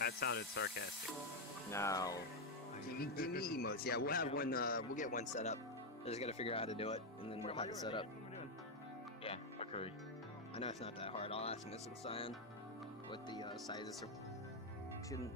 That sounded sarcastic. No. Give me emotes. Yeah, we'll have one. We'll get one set up. I just gotta figure out how to do it, and then we'll have it set up. Yeah, agree. I know it's not that hard. I'll ask Missing Cyan what the sizes are. Shouldn't.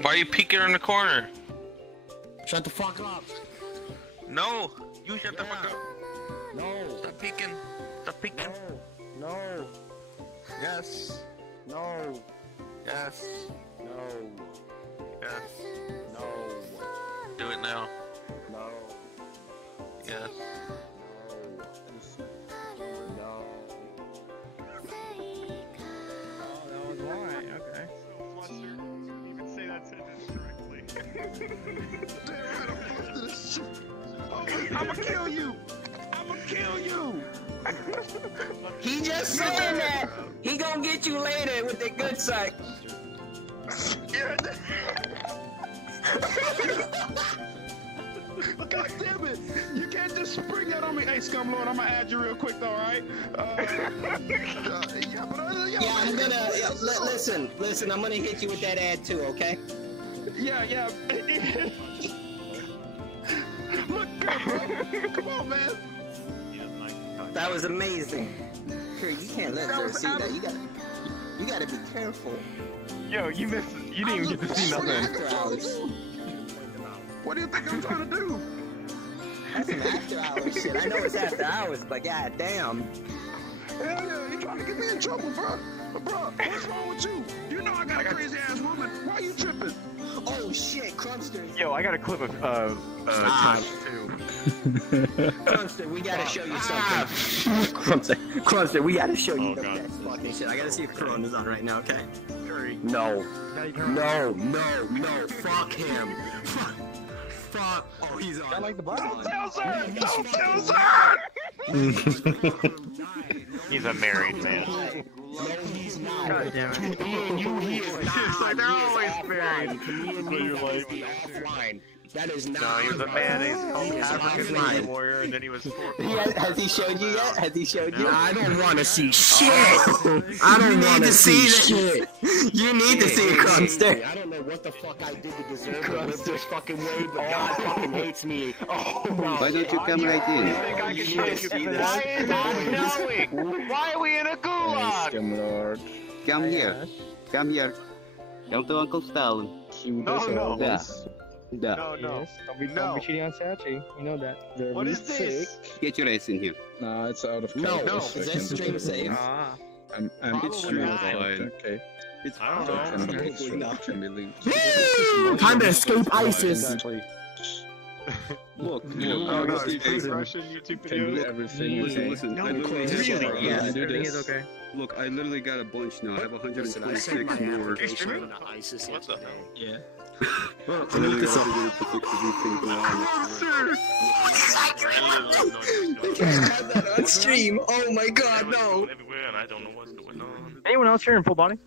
Why are you peeking in the corner? Shut the fuck up. No, you shut the fuck up. No. Stop peeking. Stop peeking. No. No. Yes. No. Yes. No. Yes. No. Do it now. No. Yes. No. Oh, that was why. Okay. So flustered to even say that sentence correctly. I'ma kill you! I'ma kill you! He just saying that. He gonna get you later with the good side. God damn it! You can't just spring that on me. Hey, Scumlord, I'm gonna add you real quick though, alright? Yeah, I'm gonna listen. I'm gonna hit you with that ad too, okay? Yeah. Look good, bro. Come on, man. He doesn't like to touch. That was amazing. Kurt, you can't let her see that. You gotta be careful. Yo, you missed. You didn't even get to see nothing. After hours. What do you think I'm trying to do? That's some after hours shit. I know it's after hours, but god damn. Hell yeah, you trying to get me in trouble, bro. Bro, what's wrong with you? You know I got a crazy ass woman. Why you tripping? Oh shit, Crumpster. Yo, I got a clip of Stop. too. Crumpster, we gotta show you something. Crumpster, we gotta show you Oh, the God. best fucking shit. I gotta see if Corona's on right now, okay? Curry. No. No. Fuck him. Fuck. Oh, he's on. I like the button. Don't tell sir! Don't tell sir! He's a married man. No, he's not. God damn it. Me and you, he is not. It's like they're always He is married. offline. Me and So you, you're like- he is offline. That is not. No, he was a man. He's called He is African offline. Ninja Warrior, and then he was. Has he showed you yet? Has he showed you? No. I don't want to see shit. I don't want to see shit. You need to see Crumpster. I don't know what the fuck I did to deserve to live this fucking way, but God fucking hates me. Oh my. Why don't you come right You in? think I can You take see you? this? Why is it snowing? Why are we in a gulag? Scumlord. Come here. Come here. Come to Uncle Stalin. No. Yeah. Yeah. No. Yes. Don't No. be shitting on Sachi. You know that. What is this? Get your ass in here. Nah, it's out of No, character, is so I that can stream do safe? it. Ah. I'm Probably stream not. fine. Okay. It's I don't So know. it can be Probably extra. not. Can be linked. Time to escape ISIS. Exactly. Look. Oh, no, Steve, Steve listen. Russian YouTube Can do videos. everything. Listen. No, I literally really? have, Yeah. Can do Everything is this. okay. Look, I literally got a bunch now. I have Listen, I sent 126 my more. application to ISIS What the hell? yesterday. Yeah. I literally got 126 of these things now. They can't have that on stream. Oh my god, no. Everywhere, and I don't know what's going on. Anyone else here in full body?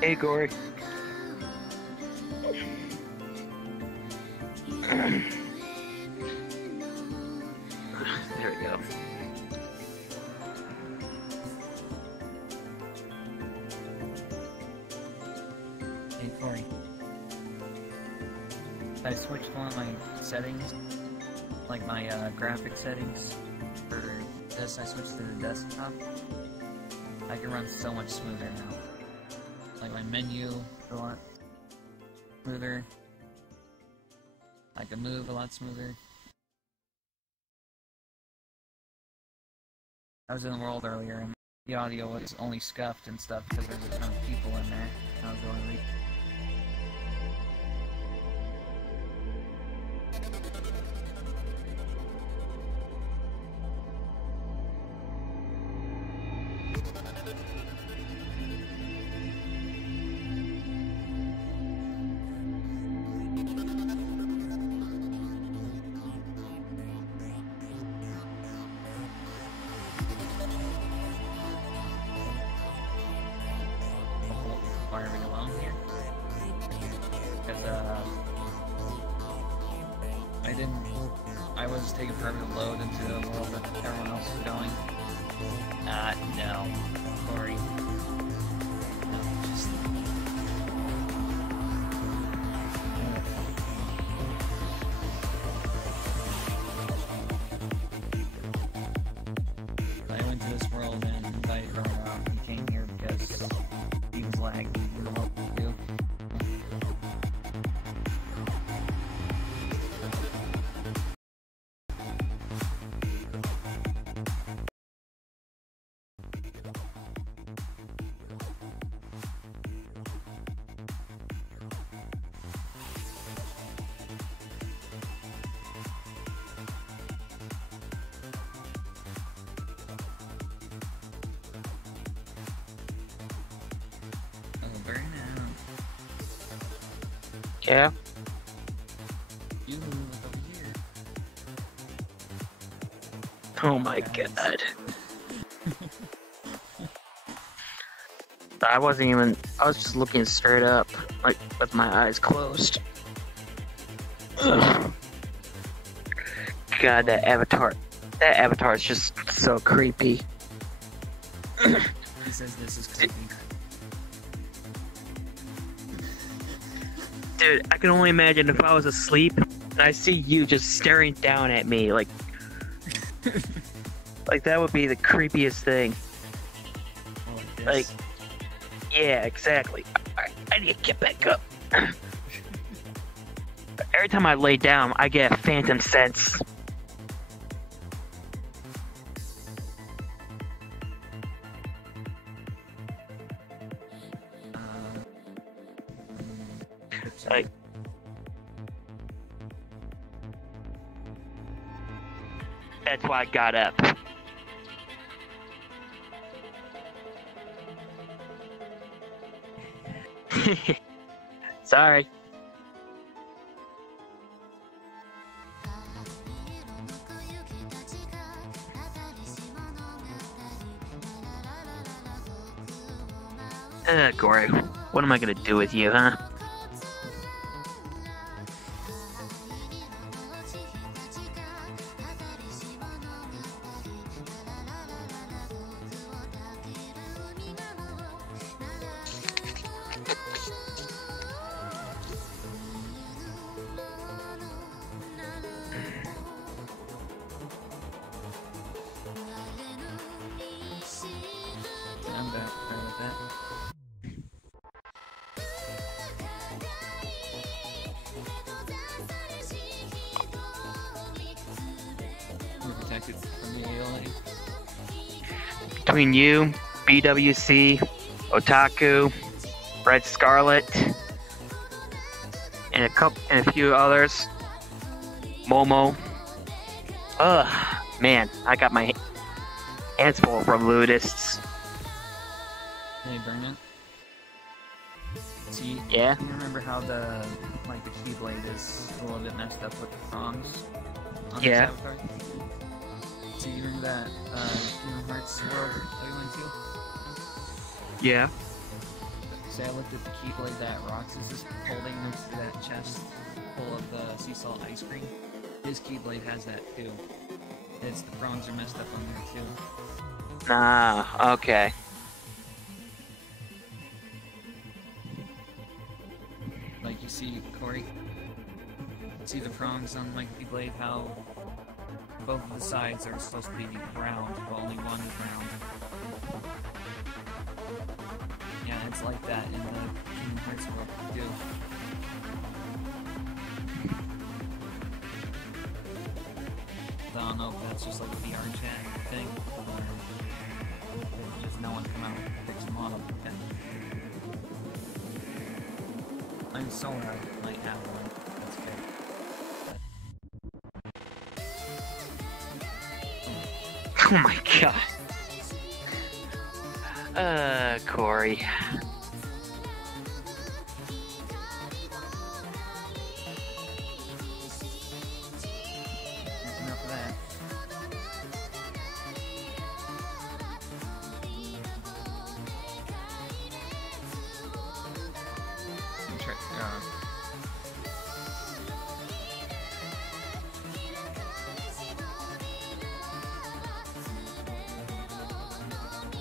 Hey, Gory. There we go. Hey, Corey. I switched one of my settings, like my graphic settings for this. I switched to the desktop. I can run so much smoother now. Like my menu a lot smoother. I can move a lot smoother. I was in the world earlier and the audio was only scuffed and stuff because there's a ton of people in there. That was the only reason. Firing alone here because I was taking forever to load into the world that everyone else is going. No, Corey. No, just I went to this world and invited Ron out and came here because he was laggy. You know what to do. Yeah. You look over here. Oh my god. I was just looking straight up, like, with my eyes closed. Ugh. God, that avatar is just so creepy. He says this is creepy. Dude, I can only imagine if I was asleep and I see you just staring down at me, like that would be the creepiest thing. Like, yeah, exactly. I need to get back up. Every time I lay down, I get a phantom sense. Like, that's why I got up. Sorry. Corey, what am I gonna do with you, huh? I'm back with that. We're protected from the alien. Between you, BWC, Otaku, Red Scarlet, and a few others, Momo. Ugh, man, I got my hands full from ludists. Hey, Brandon. See, Yeah? you remember how the keyblade is a little bit messed up with the prongs on the Yeah. avatar? So you remember that Kingdom Hearts world that we went to? Yeah. So I looked at the keyblade that Rox is just holding next to that chest full of sea salt ice cream. His Keyblade has that too. It's the prongs are messed up on there too. Ah, okay. Like you see, Corey, see the prongs on my Keyblade, how both of the sides are supposed to be round, but only one is round. Yeah, it's like that in the Kingdom Hearts world too. I don't know if that's just like a VRChat thing, or just no one come out and fix the model. Okay. I'm sorry, I might have one. That's good. Oh my god. Corey. Enough of that.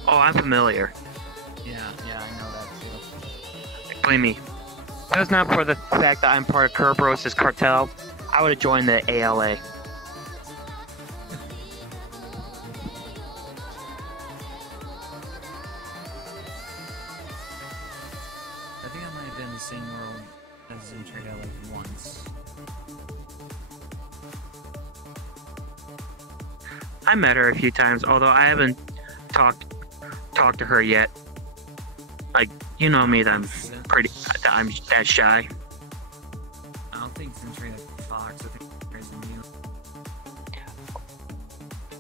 Oh, I'm familiar. Yeah, I know that too. Believe me. If it was not for the fact that I'm part of Kerberos' cartel, I would have joined the ALA. I think I might have been in the same world as Zentria like once. I met her a few times, although I haven't talked to her yet. Like, you know me, that I'm that shy. I don't think Zentria Fox, I think there's a mute.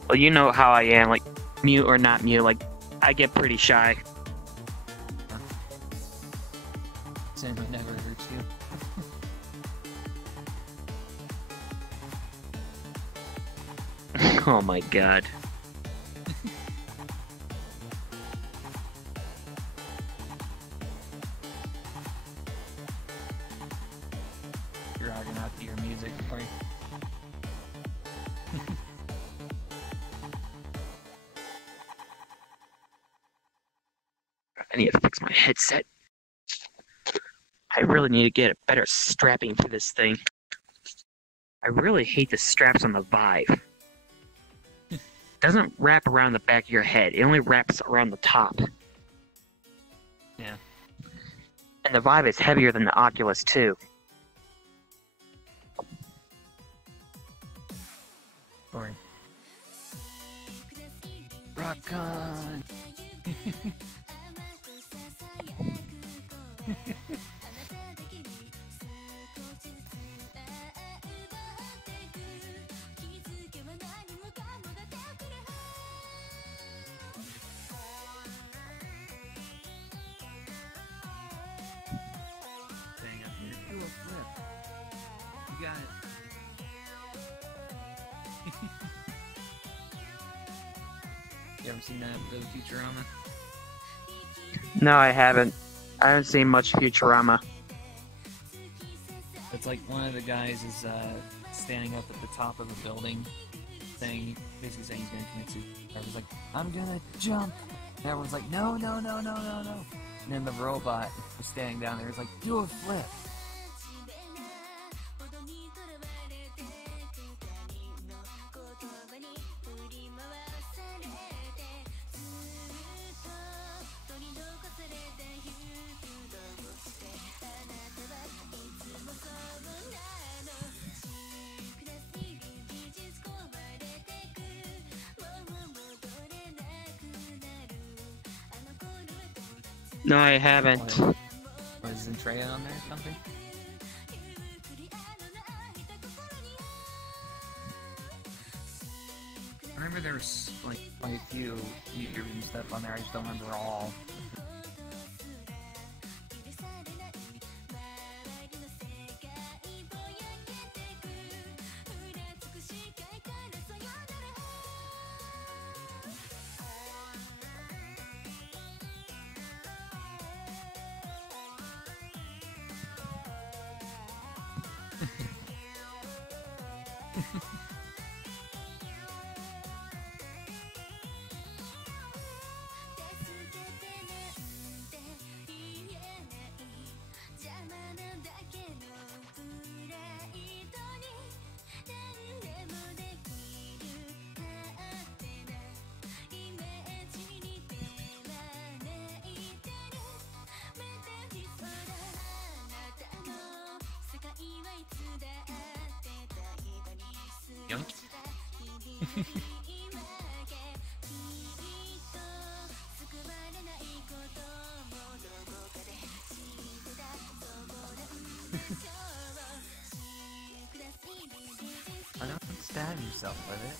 Well, you know how I am, like, mute or not mute, like, I get pretty shy. Sin never hurts you. Oh my god. You're arguing out to your music, Corey. I need to fix my headset. I really need to get a better strapping for this thing. I really hate the straps on the Vive. It doesn't wrap around the back of your head. It only wraps around the top. Yeah. And the Vive is heavier than the Oculus too. Corey. Rock on! Dang, I'm here. Do a flip. You got it. You ever seen that episode of Futurama? No, I haven't. I haven't seen much Futurama. It's like one of the guys is standing up at the top of a building, basically saying he's gonna commit suicide. Everyone's like, "I'm gonna jump," and everyone's like, "No, no, no, no, no, no." And then the robot was standing down there. He's like, "Do a flip." No, I haven't. Was Zentreya on there or something? I remember there was like quite a few YouTubers and stuff on there. I just don't remember all. Yoink. I don't stab yourself with it.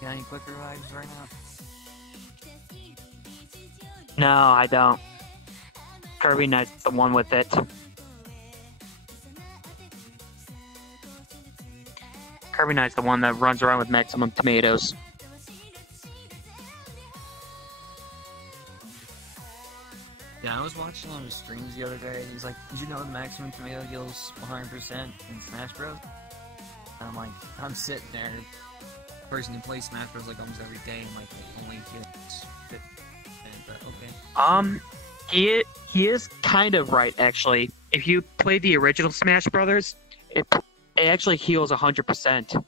Got any quick revives right now? No, I don't. Kirby Knight's the one with it. Kirby Knight's the one that runs around with maximum tomatoes. Yeah, I was watching one of his streams the other day. He's like, "Did you know the maximum tomato heals 100% in Smash Bros?" And I'm like, I'm sitting there, person who plays Smash Bros like almost every day, and like it only heals 50%. But okay. He is kind of right actually. If you play the original Smash Brothers, it actually heals 100%.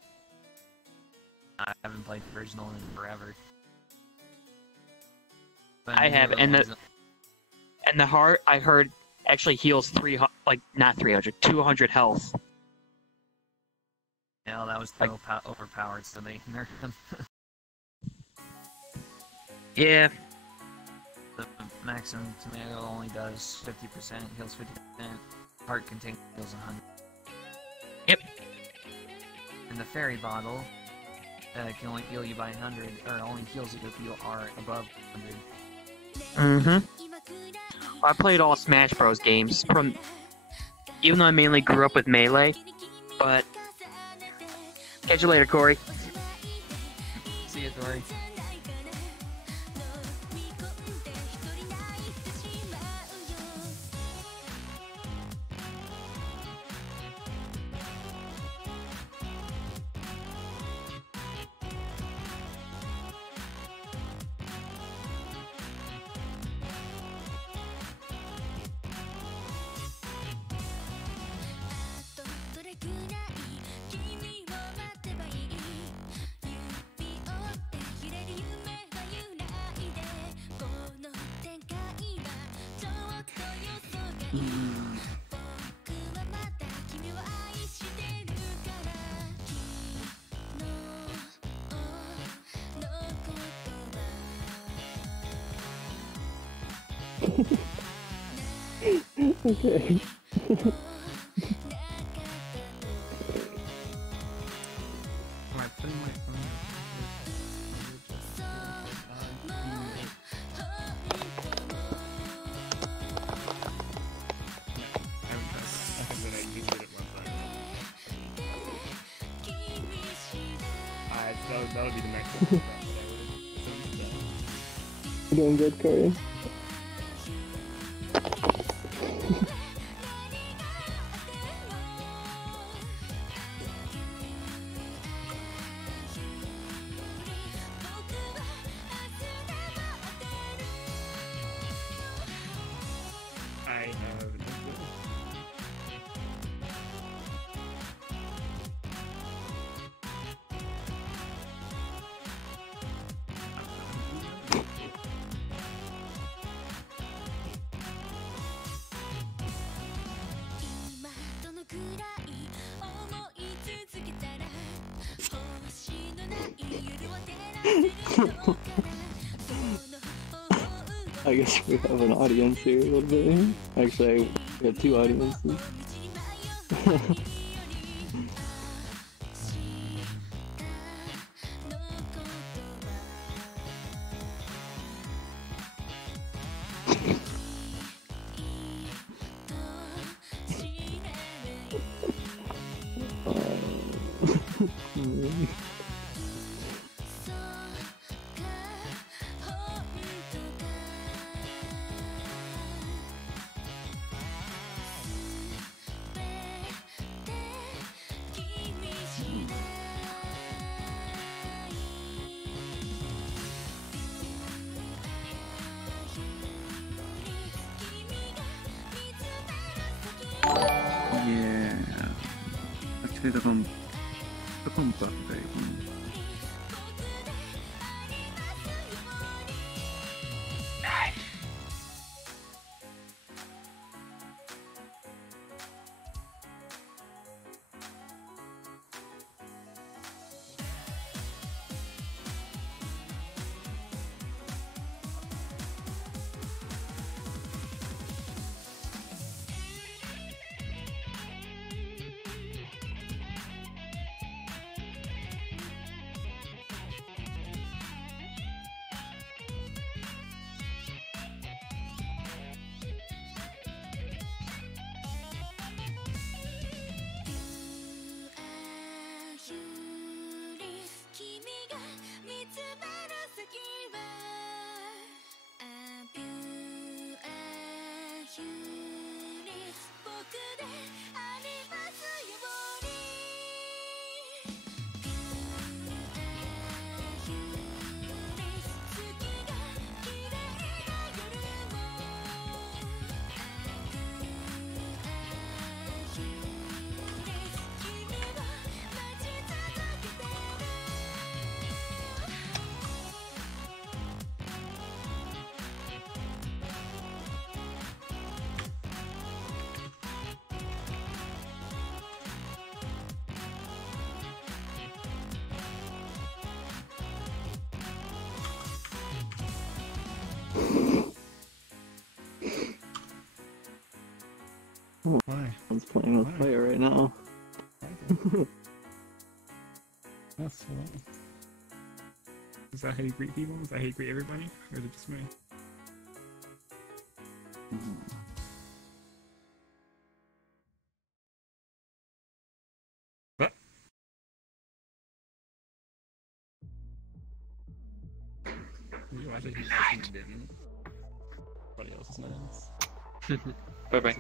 I haven't played the original in forever. But I have, and the heart I heard actually heals 200 health. Yeah, that was so overpowered, so they nerfed them. Yeah. The maximum tomato only does 50%, heals 50%. Heart contains heals 100. Yep. And the fairy bottle can only heal you by 100, or only heals you if you are above 100. I played all Smash Bros games even though I mainly grew up with Melee, but catch you later, Corey. See you, Corey. Okay. That'll be the next one. You doing good, Corey? I have I guess we have an audience here a little bit. Actually, we have two audiences. Yeah. Actually, the combat baby. Why? Someone's playing with Why? fire right now. That's what. Is that how you greet people? Is that how you greet everybody? Or is it just me? What? You watch it, you didn't. Everybody else's names. Bye bye.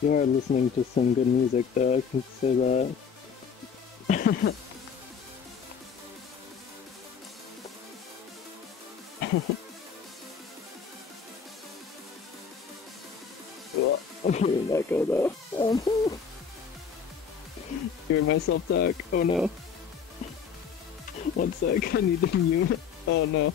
You are listening to some good music, though, I can say that. Well, I'm hearing an echo, though. Oh no. Hearing myself talk. Oh no. One sec, I need to mute. Oh no.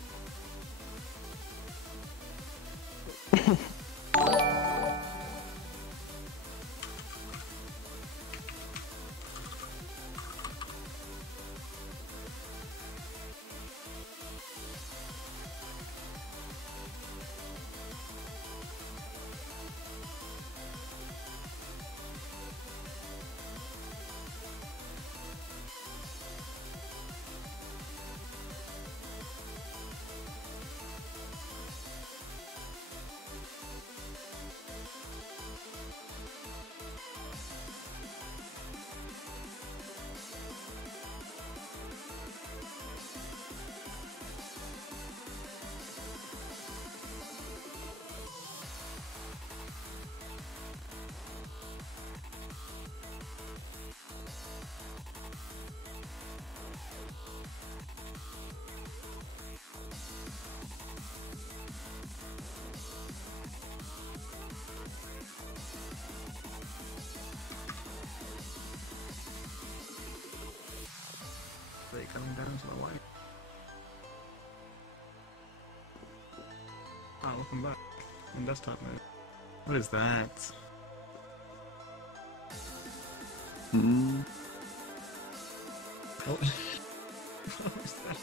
They coming down to my wife. Ah, welcome back. On desktop mode. What is that? Hmm. Oh. What is that?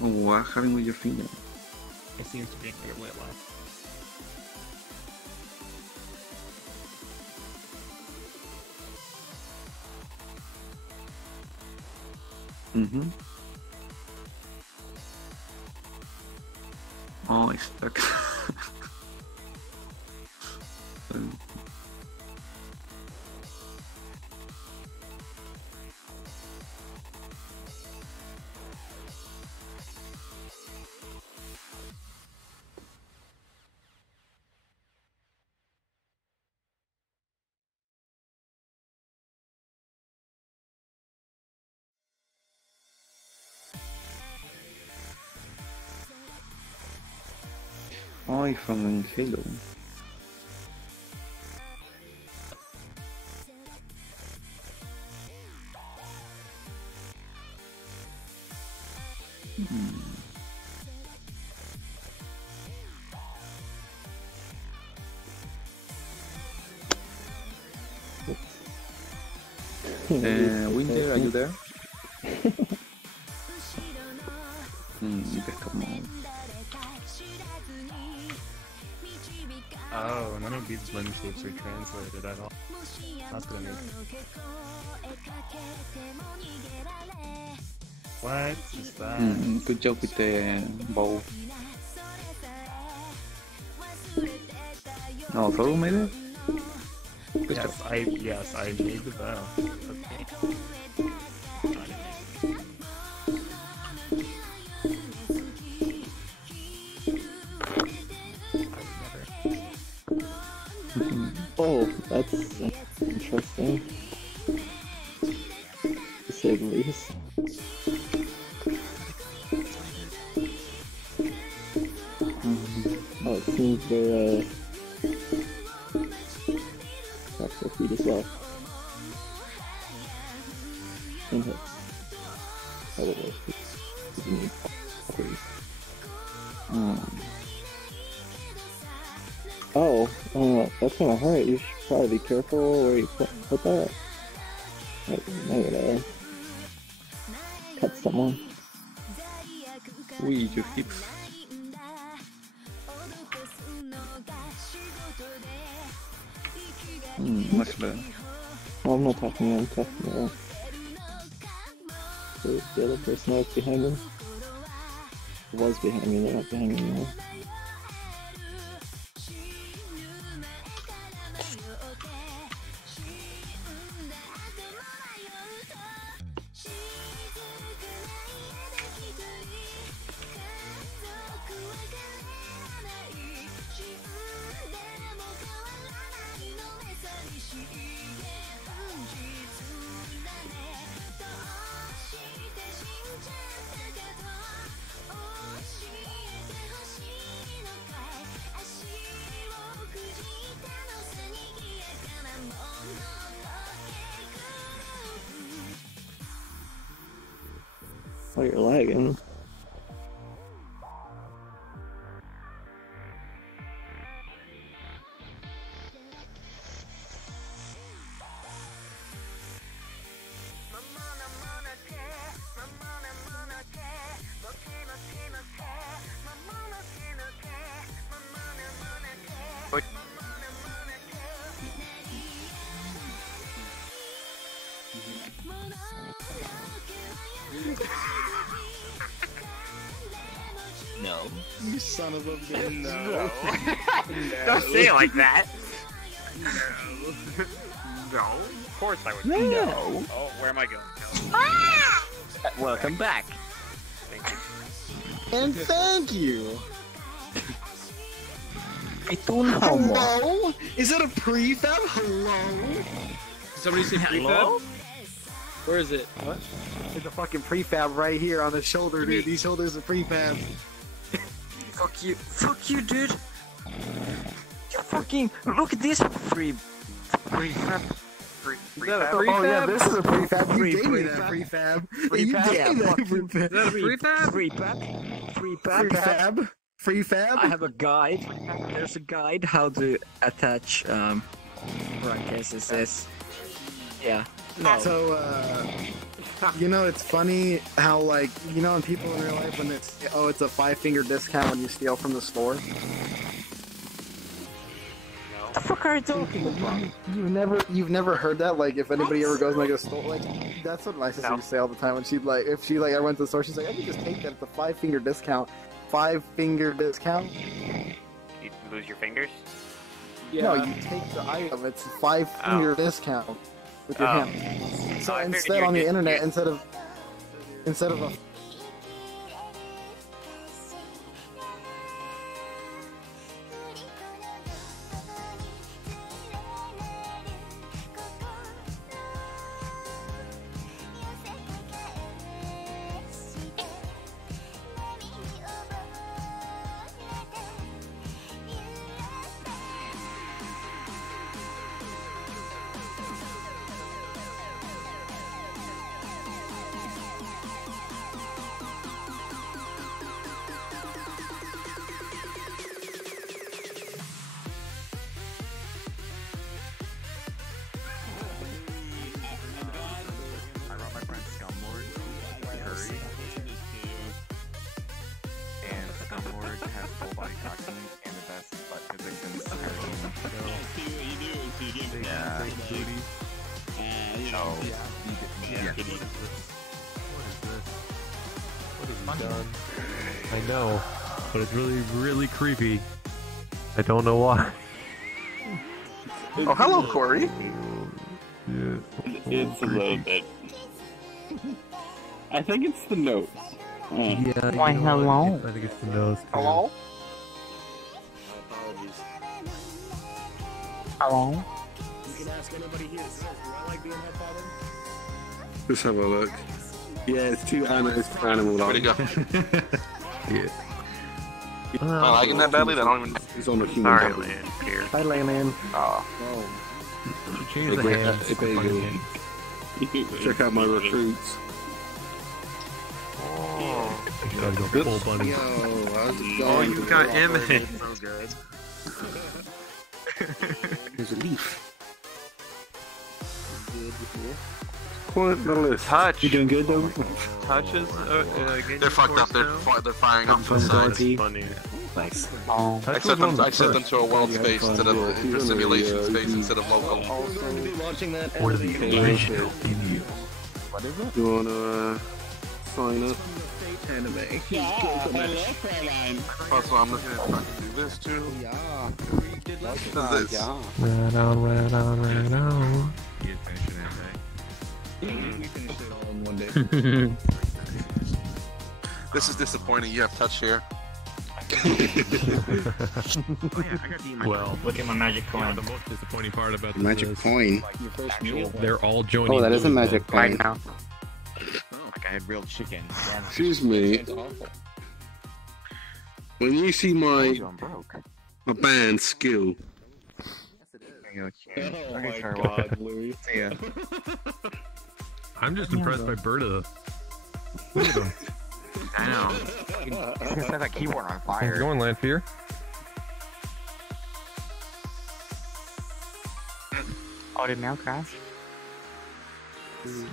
Oh, what having with your finger? It seems to be a clear lit light. Mm-hmm. Oh, it's stuck. Oj, från en kilo. Winter, are you there? You can come on. Oh, none of these limb shapes are translated at all. That's what I mean. What is that? Good job with the bow. No, Thor made it? Good job. Yes, I made the bow. Okay. Oh, that's interesting. To say the least. Oh, it seems they're perhaps their feet as well. And hips. Probably. Oh, that's gonna hurt. You should probably be careful where you put that. I'm gonna cut someone. Your hips. Much better. Oh, I'm not talking, I'm talking about the other person that's behind him. Was behind me, they're not behind me anymore. Oh, you're lagging. No. You son of a bitch. No. Don't say it like that. No. No. Of course I would. No. Oh, where am I going? No. Welcome back. Thank you. And thank you. I don't know. Hello? Is it a prefab? Hello? Somebody say Hello? Where is it? What? There's a fucking prefab right here on the shoulder, dude. These shoulders are prefab. Fuck you. Fuck you, dude. You fucking look at this prefab. Oh yeah, this is a prefab. You gave me that prefab. You gave me that prefab. Prefab. Prefab. I have a guide. There's a guide how to attach brackets. It says, yeah. No. So, you know, it's funny how, like, you know, in people in real life when it's, oh, it's a 5-finger discount when you steal from the store. What the fuck are you talking about? You've never heard that? Like, if anybody ever goes like a store, like, that's what my sister used to say all the time when she'd like, if she like, I went to the store, she's like, I can just take that, it's a 5-finger discount. 5-finger discount. You lose your fingers? Yeah. No, you take the item. It's a 5-finger discount with your hand. So instead on the internet, instead of a I know, but it's really, really creepy. I don't know why. Oh, hello, Corey. Yeah. It's a little bit. I think it's the notes. Yeah. Why, hello? I think it's the nose. Hello? Hello? You can ask anybody here. Do I like being head father? Let's have a look. Yeah, it's too animal Where'd he go? Yeah. Am I liking that badly? I don't even. He's on a human Alright, body. man. Here. Hi, Layman. Oh. Change the hands. Check out my recruits. You gotta go full bunny. Yo, how's it going? Oh, you got Emmett. So good. There's a leaf. Quiet the list. Touch. You doing good though? Touches. They're fucked up. They're firing off the sides. Funny. Nice. I set them to a world space instead of for simulation space instead of local. What are the original in you? What is it? You wanna sign up? Anime. Also, I'm looking at if I can do this too. Yeah. What is this? Right on, right on, right on. You finish it that day. We finished it all in one day. This is disappointing. You have touch here. Well, Look at my magic coin. the most disappointing part about this Magic is coin. Your first meal. they're all joining. Oh, that is a magic coin. Right now. Like I had real chicken. Excuse me. When you see my band skill, Oh my god, Louis. Yeah. I'm just impressed by Berta. Look at him. I know. You can set that keyboard on How's it fire. going, Lanfear? Oh, did now crash? You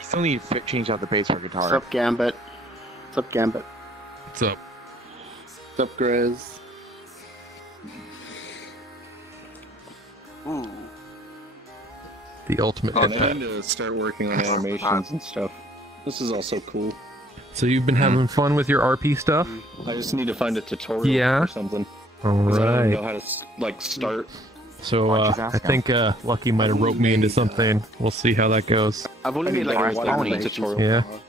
still need to change out the bass for guitar. What's up, Gambit? What's up, Gambit? What's up? What's up, Grizz? Ooh. The ultimate I pet. need to start working on animations and stuff. This is also cool. So you've been having fun with your RP stuff? I just need to find a tutorial Yeah. or something. 'Cause I don't Alright. know how to like start. So I think Lucky might have roped me into something. We'll see how that goes. I've only made like one animation tutorial. so Yeah. far.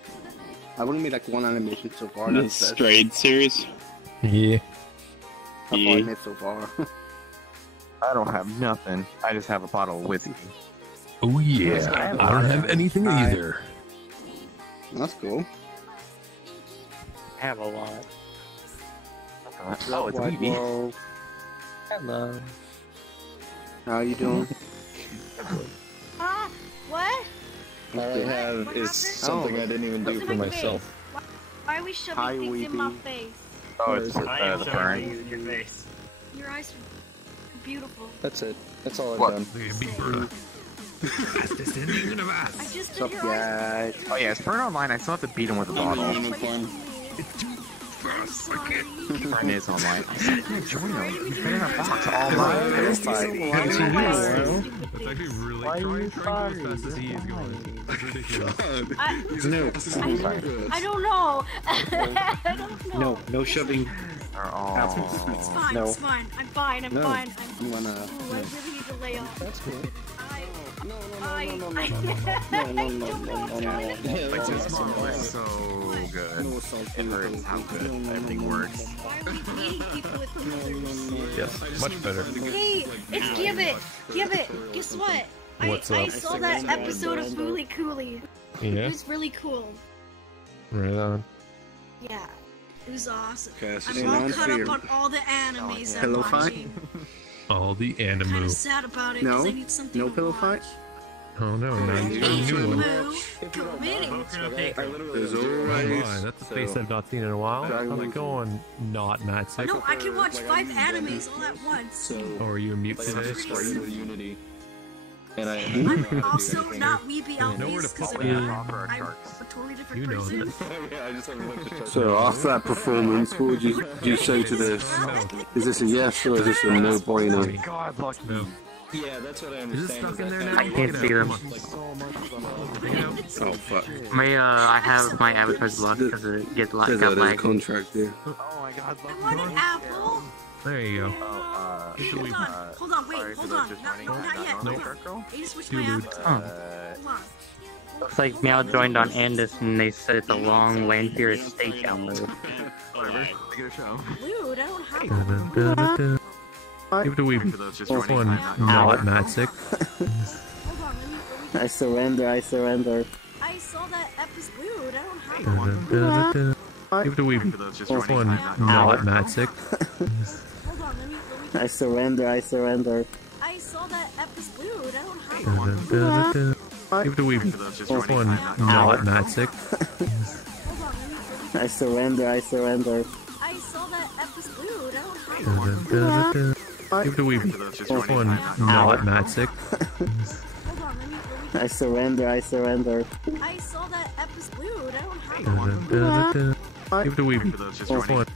I've only made like one animation so far. The That's it. Strayed series. Yeah. That's all I made so far. I don't have nothing. I just have a bottle of whiskey. Oh yeah. I don't have anything either. That's cool. I have a lot. Oh, it's White me. Wolf. Hello. How you doing? What? All I have What is happened? something I didn't even do What's for in my myself. Why are we shoving Hi, things in my Weepy. face? Oh, it's Where is the burn. Your face. Your eyes are beautiful. That's it. That's all I've What? done. Look at me, Berta. I just What's did up, your eyes. guys? Oh yeah, it's burn online. I still have to beat him with a bottle. Burn is online. Join him. He's been in a box all night. Haven't seen you in a while. That's actually things. really. Why are you Try and go sorry? as fast as he is going. That's ridiculous. I don't know. I don't know. No shoving. It's fine. No. It's fine. I'm fine. I'm No. fine. You wanna? Ooh, I really need to lay off. That's cool. I No. Like this model is so good. It hurts how good everything works. Why are we meeting people with colors? Yes, much better. Hey, it's Give It. Give It. Guess what? What's I up? saw that episode of Fooly Cooley. It Yeah, was really cool. right on. Yeah. It was awesome. Okay, so I'm all caught up on all the animes I'm Pillow fight? watching. All the Kind anime. of sad about it because I need something No to pillow watch. fight? Oh no, now you got a new one. Moo, committing. It's Oh my, alright. that's a face I've not seen in a while. How's it going? Not Matt sick. No, I can watch 5 animes all at once. Oh, are you a mute today? Unity. And I'm also not Weeby Know where to Albies because put I'm that. a totally different You know person. that. So after that performance, what would you say to this? Is this a yes or is this a no bueno? God, Lucky. No. yeah, that's what I Is it understand. stuck in there now? I can't see them. Oh fuck. I have my avatar's blocked because it gets There's got a lag. contract there. Oh my God, I want an apple. There you go. Hold on, wait, hold on. Not yet. Nope. I need to switch Too my rude. avatar. Oh. Hold on. Looks like Meow joined on Andis and they said it's a long Lanfear estate download. whatever. I get a show. Dude, I don't have one. Give it a week. For those just Fourth joining. one, not Matt sick. Hold on, let me I surrender. I surrender. I saw that episode. Dude, I don't have one. Give it a week. For those just Fourth joining. one, not Matt sick. Hold on, let me I surrender. I surrender. I saw that episode. Dude, I don't have one. Give it a week. For those just Fourth joining. one, not Matt sick. Hold on, let me I surrender. I surrender. I saw that episode. Dude, I don't have one. Give it a week. For those just Fourth joining. one, not Matt sick. Hold on, let me I surrender. I surrender. I saw that episode. Dude, I don't have one. Give it a week. For those just Fourth joining. one.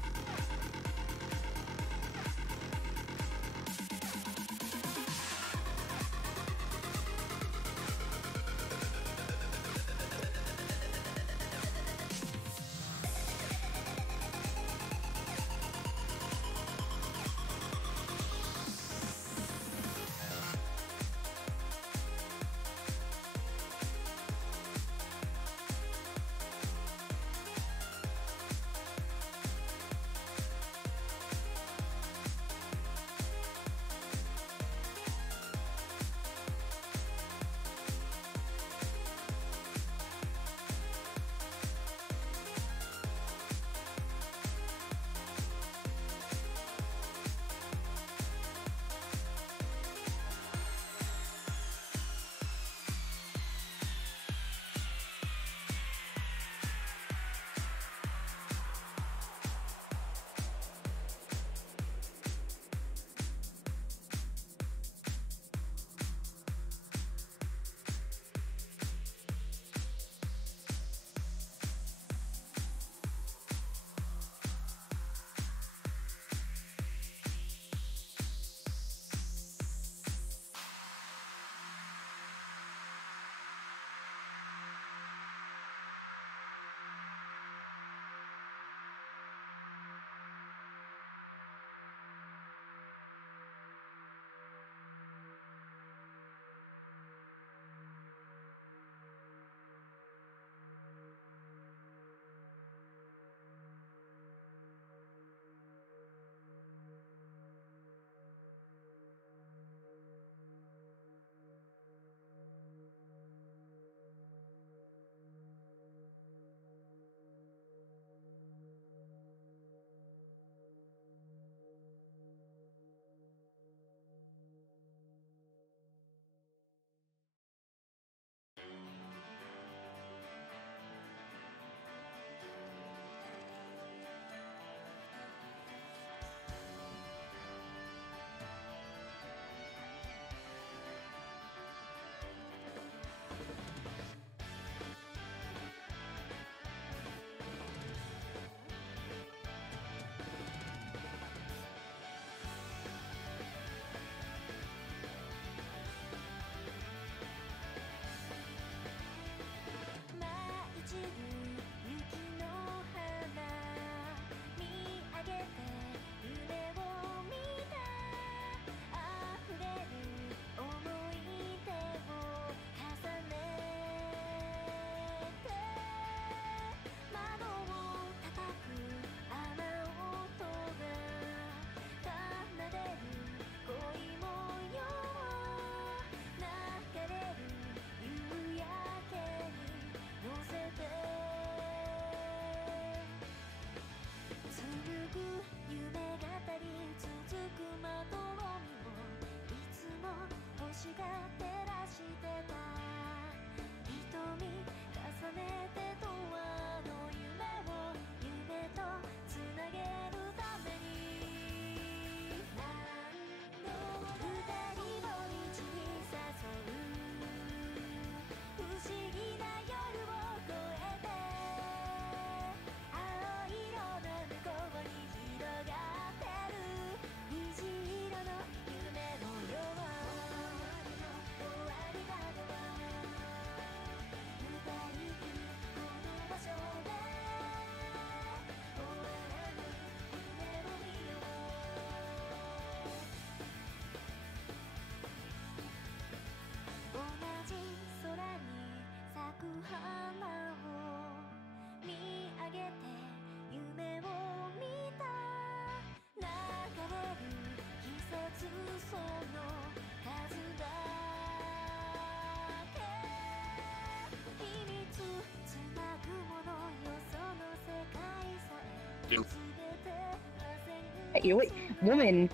Hey, wait, woman,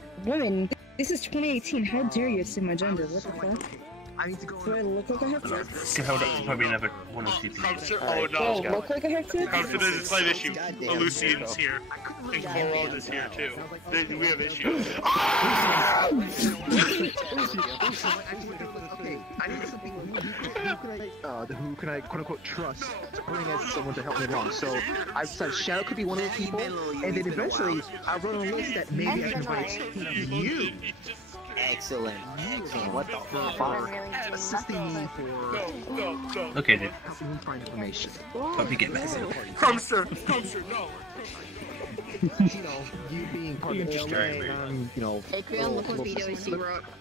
this is 2018, how dare you assume my gender, what the fuck? I need to go. Do I look like I have tits? Can hold up for probably another 1 or 2 people. Oh Do I no. look like I have tits? There's a slight issue. Lucian's here. And Corald is here too. We have issues. Okay, I need something. Who can I quote unquote trust to bring as someone to help me along? So I decided Shadow could be one of the people, and then eventually I wrote a list that maybe I can invite you. Excellent. What the fuck? Assisting me for Okay, dude. helping me find information. Hope you get messy. Comster, no. You being part of the LA, Hey, Creon, look what video you see.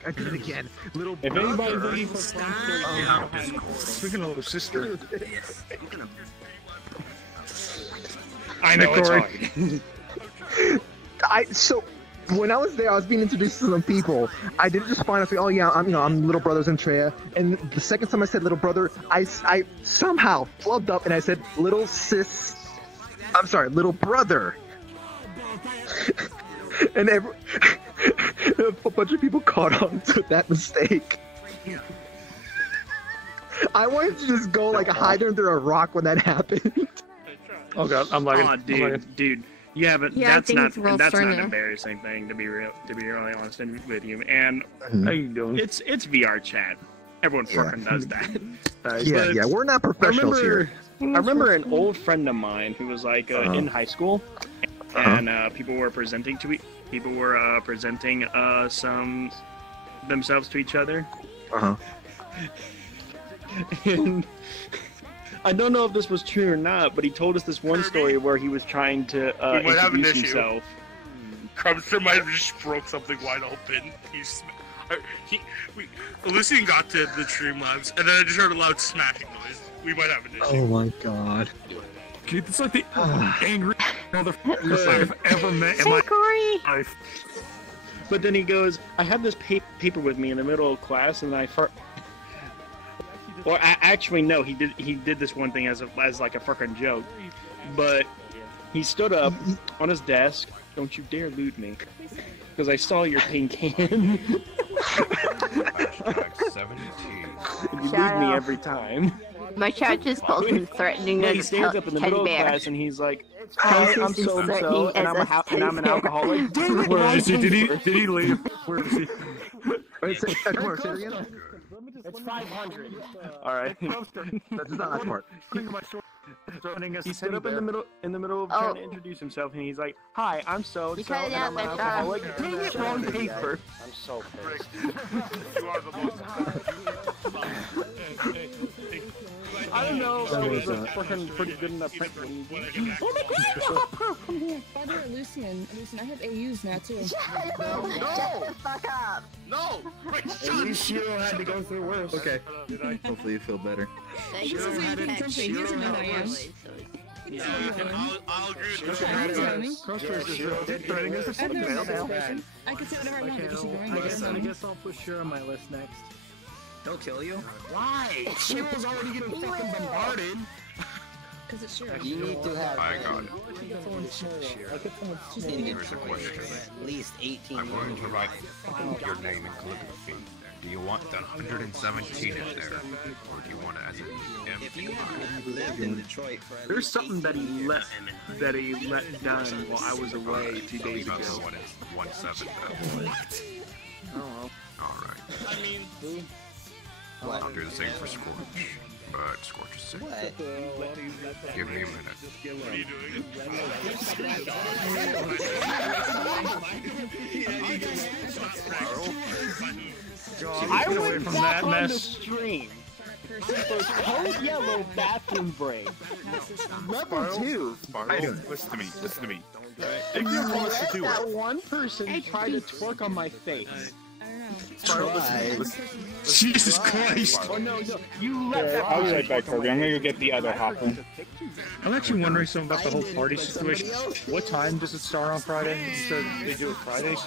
I did it again. Little If brother. anybody's looking for Speaking of sister. I know, it's hard. So when I was there, I was being introduced to some people. I didn't just find out, oh yeah, I'm little brother's Andrea. And the second time I said little brother, I somehow flubbed up and I said little brother. And a bunch of people caught on to that mistake. I wanted to just go like hide under a rock when that happened. Oh god, I'm lagging. Oh, dude. You haven't. Yeah, That's not an starting now. embarrassing thing to be really honest with you. And How you doing? it's VRChat. Everyone fucking does that. Yeah, we're not professionals here. I remember an old friend of mine who was like in high school, and people were presenting some themselves to each other. And I don't know if this was true or not, but he told us this one story where he was trying to introduce himself. Crumster might have just broke something wide open. Lucian got to the Streamlabs, and then I just heard a loud smashing noise. We might have an issue. Oh my god. Dude, it's like the angry motherfuckers I've ever met in my life. But then he goes, I had this paper with me in the middle of class, and Well, actually, no. He did this one thing as like a fucking joke, but he stood up on his desk. Don't you dare loot me, because I saw your paint can. You loot me every time. My chat just posted threatening Yeah, us he stands up in the middle of class and he's like, "Hi, I'm so and so, and I'm an alcoholic." Where is he? Did he leave? Where is he? Wait, say it again? It's 500. All right. That's not that part. He stood up in the middle of trying to introduce himself, and he's like, "Hi, I'm so and so, and I'm an alcoholic." Dang it, wrong paper. I'm so pissed. You are the most. I don't know. It was a fucking pretty good enough print. Oh my god! Come here. By the way, Lucian, I have AUs now too. Shut the fuck up! No! Wait, At least Shiro had to go through worse. Okay. Hopefully you feel better. Shiro had it. Shiro had it worse. Yeah, I'll agree with I can say whatever I want because you're going to get I guess I'll put Shiro on my list next. They'll kill you? Why? Shiro's already getting fucking bombarded. Because it's Shiro. You need to have. I got it. Here's a question. At least 18. I'm going to write your name and calligraphy. Do you want the 117 in there, or do you want it as an MP5? There's something that he let done while I was away 2 days ago. What is 17? Oh, Alright. I mean, I'll do the same for Scorch, but Scorch is sick. Give me a minute. What are you doing? I went back on the stream for code yellow bathroom break. Level 2. Listen to me. Listen to me. If you let that one person try to twerk on my face. Jesus Christ! Oh, no, you let that I'll be right back, Kirby. I'm gonna go get the other hopper. I'm actually wondering something about the whole party situation. What time does it start on Friday? So they do it Fridays?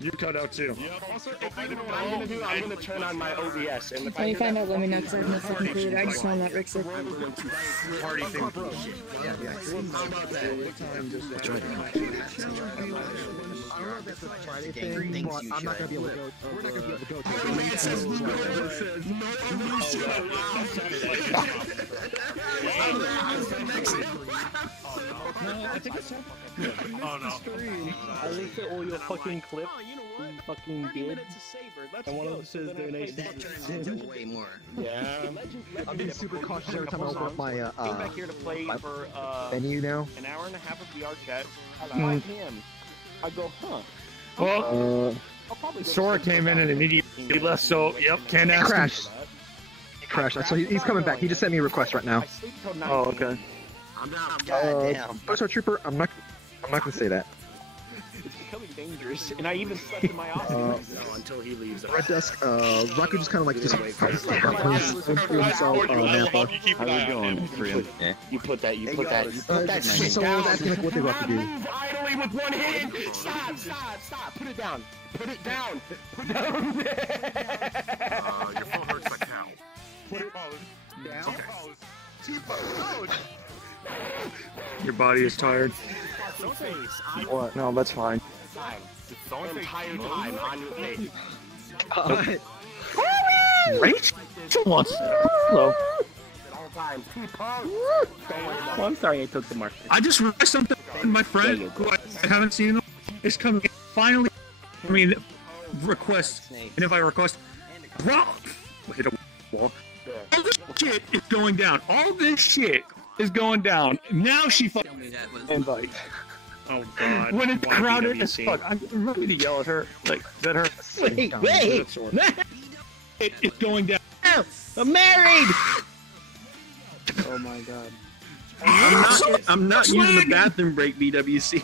You cut out too. Also, you know what I'm gonna do? I'm gonna turn on my OBS, and if When you find out, let me know, because I have no fucking clue. I just know I'm not Rick sick. party thing. How about that? Friday thing, but I'm not gonna be able to go. We're not gonna be able to go to it. It says no No, I think it's Oh no. I linked all your fucking clips you fucking did. And one of them says donation. Way more. Yeah. I'm being super cautious every time I open up my Came back here to play for menu now. an hour and a half of VRChat. I like him. I go, huh? Well, Sora came in and immediately left, so, yep, can't ask him. Crashed. So he's coming back. He just sent me a request right now. Oh, okay. Star Trooper, I'm not gonna say that. It's becoming dangerous, and I even slept in my office. No, until he leaves. Red Desk, Raku just kind of like just himself, Nampa. How's it going, friend? You put that shit So I was asking like what they Raku do. Move idly with one hand. Stop. Put it down. Put it down. Your phone hurts like hell. Put it down. Okay. Your body is tired. What? No, that's fine. The entire time on your face. Rachel wants. Hello. Oh, I'm sorry I took the mark. I just realized something. My friend, who I haven't seen, is coming. Finally, request. And if I request, hit a wall. All this shit is going down. All this shit is going down. Now she fucking invite. Oh god. When it's crowded as fuck, I'm ready to yell at her. Like, that her. Wait! It's going down. I'm married! Oh my god. I'm not using the bathroom break, BWC.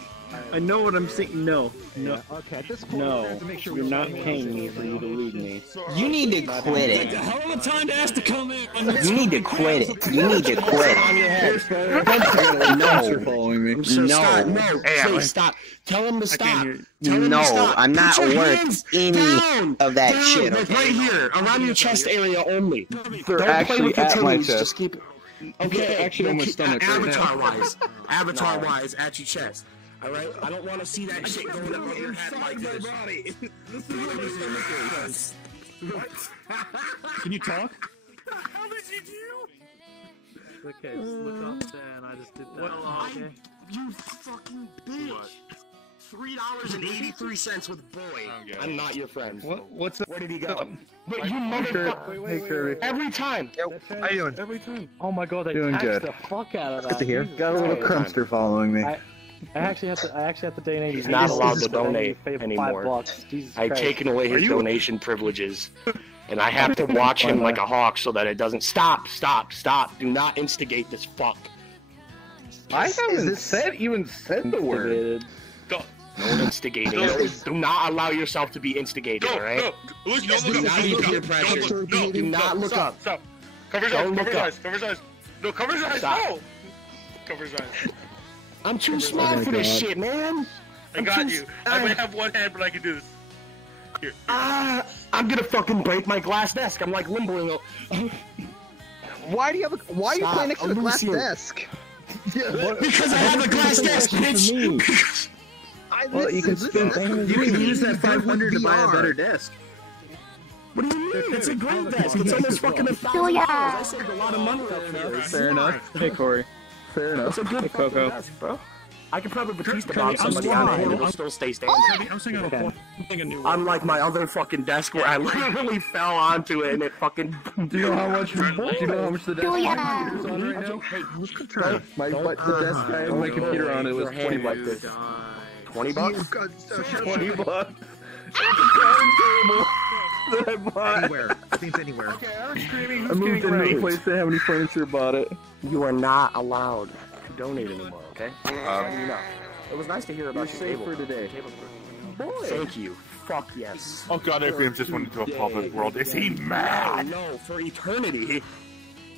I know what I'm saying. No. Okay, at this point, No, you're not paying me for you to leave me. You need to quit It's a hell of a time to ask to come in. You need to quit it. You need to quit. On your head. No. Following me. No. Please stop. Tell him to stop. No, I'm not worth any of that shit. Okay? Right here, around your chest area only. They're Don't play with your actually at my titties, chest. just keep. They're actually on my stomach right now. Avatar-wise, at your chest. Alright? I don't want to see that shit going up on your head like this. Can you talk? How did you do? Okay, just look up and I just did that. Okay. You fucking bitch! $3.83 with boy. I'm not your friend. What's up? Where did he go? But you motherfucker. Hey, Kirby. Every time. How you doing? Every time. Oh my god, they Doing taxed good. the fuck out of that. Good to hear. Got a little crumpster following me. I actually have to donate. He's not allowed to donate anymore. $5. I've taken away his donation privileges. And I have to watch him like a hawk so that it doesn't... Stop. Do not instigate this fuck. I haven't even said the word. No instigating. Do not allow yourself to be instigated, alright? Do not be peer pressured. Do not look up. Stop. Cover his eyes. Cover his eyes. No, cover his eyes. No. Cover his eyes. I'm too small for this shit, man. I got you. I might have one hand, but I can do this. Here. I'm gonna fucking break my glass desk. I'm like limbering. Why are you playing next to the glass desk? Because I have a glass desk, bitch. I Well, you can spend. You can use that 500 to buy a better desk. What do you mean? It's a great desk. It's almost fucking $1,000. I saved a lot of money up here. Fair enough. Hey, Corey. Fair enough. It's a good Hey, fucking Coco. desk, bro. I could probably Batista bomb somebody on it and it'll still stay standing. I'm thinking of a new one. Unlike my other fucking desk where I literally fell onto it and it fucking... Do you know how much? Do you know how much the desk is on right now? My the desk I had my computer on it was 20 like bucks. this. 20 bucks? 20 bucks. It's a coffee table that I bought. Anywhere. It seems anywhere. I moved into a place that didn't have any furniture, bought it. You are not allowed to donate anymore, okay? You know. It was nice to hear about your safe table. for today. Boy. Thank you. Fuck yes. Oh god, Abraham just went into a public world. Is he mad? No, for eternity.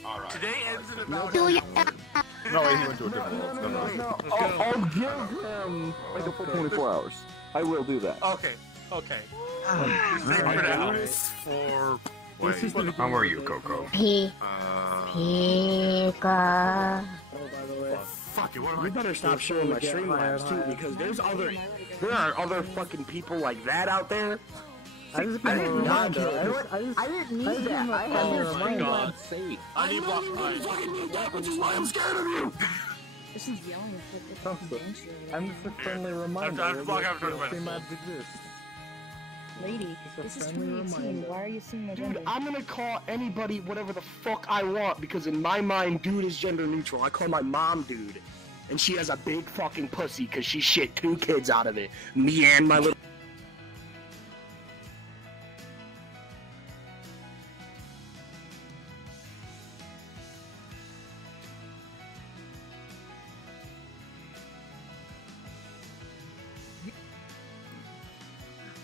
Alright. Today ends in about... No, wait, he went to a different world. No. I'll give him like a full 24 hours. I will do that. Okay. How are you, Coco? Fuck it, you better stop showing my Streamlabs too, because there are other fucking people like that out there. I didn't need that. I had your Streamlabs safe. I need block time. Which is why I'm scared of you. This is yelling. I'm just a friendly reminder. I have to block after 20 minutes. Streamlabs exist. Lady, this is 2018. Why are you seeing my gender? Dude, I'm gonna call anybody whatever the fuck I want, because in my mind, dude is gender neutral. I call my mom dude, and she has a big fucking pussy because she shit 2 kids out of it. Me and my little...